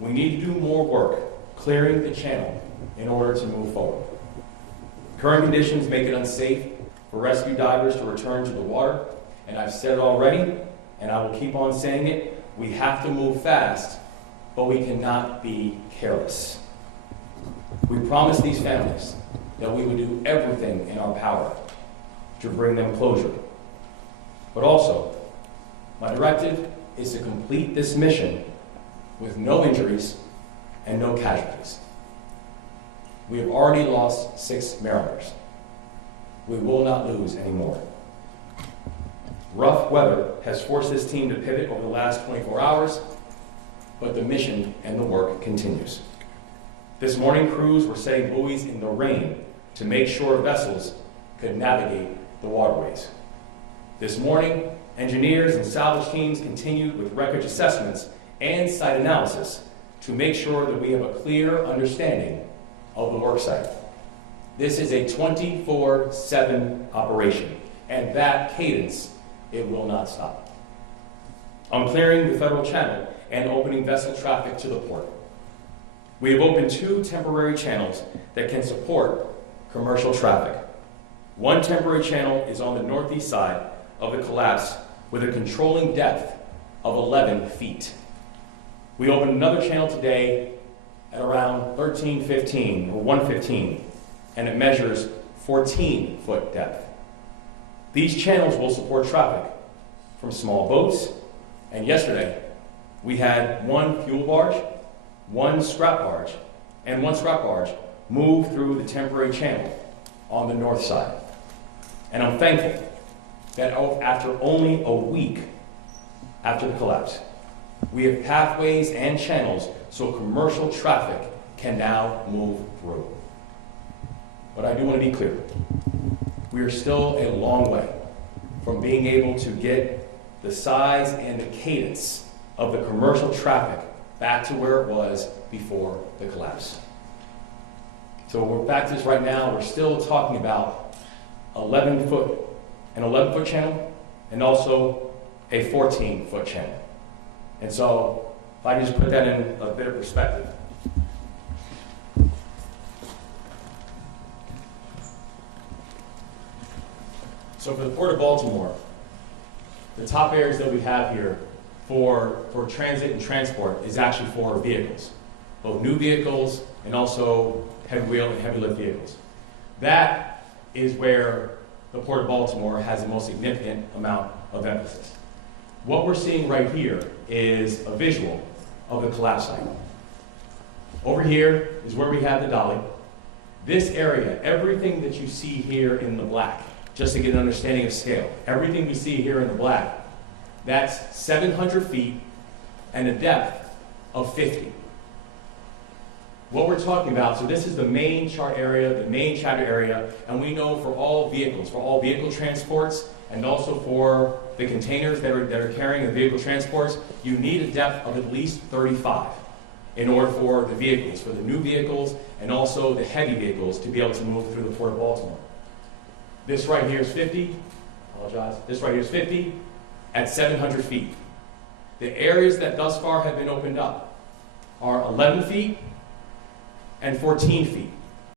We need to do more work clearing the channel in order to move forward. Current conditions make it unsafe for rescue divers to return to the water, and I've said it already, and I will keep on saying it, we have to move fast, but we cannot be careless. We promised these families that we would do everything in our power to bring them closure. But also, my directive is to complete this mission with no injuries and no casualties. We have already lost 6 mariners. We will not lose any more. Rough weather has forced this team to pivot over the last 24 hours, but the mission and the work continues. This morning, crews were setting buoys in the rain to make sure vessels could navigate the waterways. This morning, engineers and salvage teams continued with wreckage assessments and site analysis to make sure that we have a clear understanding of the work site. This is a 24/7 operation, and that cadence, it will not stop. On clearing the federal channel and opening vessel traffic to the port, we have opened 2 temporary channels that can support commercial traffic. One temporary channel is on the northeast side of the collapse with a controlling depth of 11 feet. We opened another channel today at around 1315 or 115, and it measures 14-foot depth. These channels will support traffic from small boats, and yesterday we had 1 fuel barge, 1 scrap barge, and 1 scrap barge move through the temporary channel on the north side. And I'm thankful that after only a week after the collapse, we have pathways and channels so commercial traffic can now move through. But I do want to be clear. We are still a long way from being able to get the size and the cadence of the commercial traffic back to where it was before the collapse. So we're back to this right now. We're still talking about an 11-foot channel, and also a 14-foot channel. And so, if I can just put that in a bit of perspective. So for the Port of Baltimore, the top areas that we have here for transit and transport is actually for vehicles, both new vehicles and also heavy wheel and heavy lift vehicles. That is where the Port of Baltimore has the most significant amount of emphasis. What we're seeing right here is a visual of the collapse site. Over here is where we have the dolly. This area, everything that you see here in the black, just to get an understanding of scale, everything we see here in the black, that's 700 feet and a depth of 50. What we're talking about, so this is the main chart area, the main chapter area, and we know for all vehicle transports, and also for the containers that are carrying the vehicle transports, you need a depth of at least 35 in order for the vehicles, for the new vehicles, and also the heavy vehicles to be able to move through the Port of Baltimore. This right here is 50, this right here is 50 at 700 feet. The areas that thus far have been opened up are 11 feet and 14 feet.